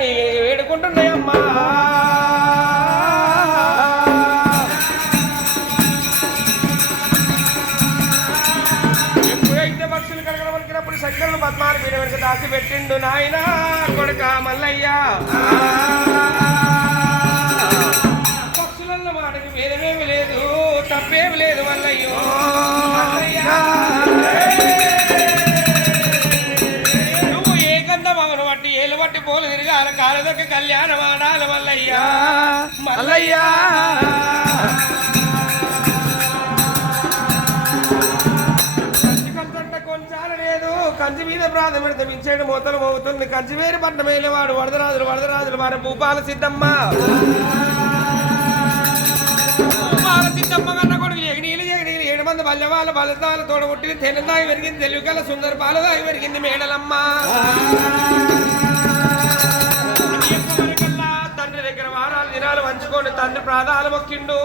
నీ వేడుకుంటున్నాయమ్మా ఎప్పుడైతే పక్షులు కలగలవలికినప్పుడు శంకరులు పద్మాలు వీడ వెనుక దాచి పెట్టిండు నాయన కొడుక మల్లయ్య పక్షులన్న మాటకి వేదమేమి లేదు తప్పేమి లేదు మల్లయ్యో నువ్వు ఏకంత మగను బట్టి ఏలు బట్టి పోలు తిరగాల కాలదొక్క కళ్యాణం ఆడాలి మల్లయ్య మల్లయ్య కంచి మీద ప్రాణం పెడితే మించేడు మూతలు మోగుతుంది కంచి వేరు పట్నం వేలేవాడు వరదరాజులు వారి భూపాల సిద్ధమ్మ భూపాల సిద్ధమ్మ కన్న కొడుకు ఎగినీలు 7 మంది బల్యవాళ్ళ బలతాలు తోడగొట్టిన తెలంగాణ పెరిగింది తెలుగుల సుందర పాలదాయి పెరిగింది మేడలమ్మ తండ్రి దగ్గర వారాలు దినాలు వంచుకొని తండ్రి ప్రాణాలు మొక్కిండు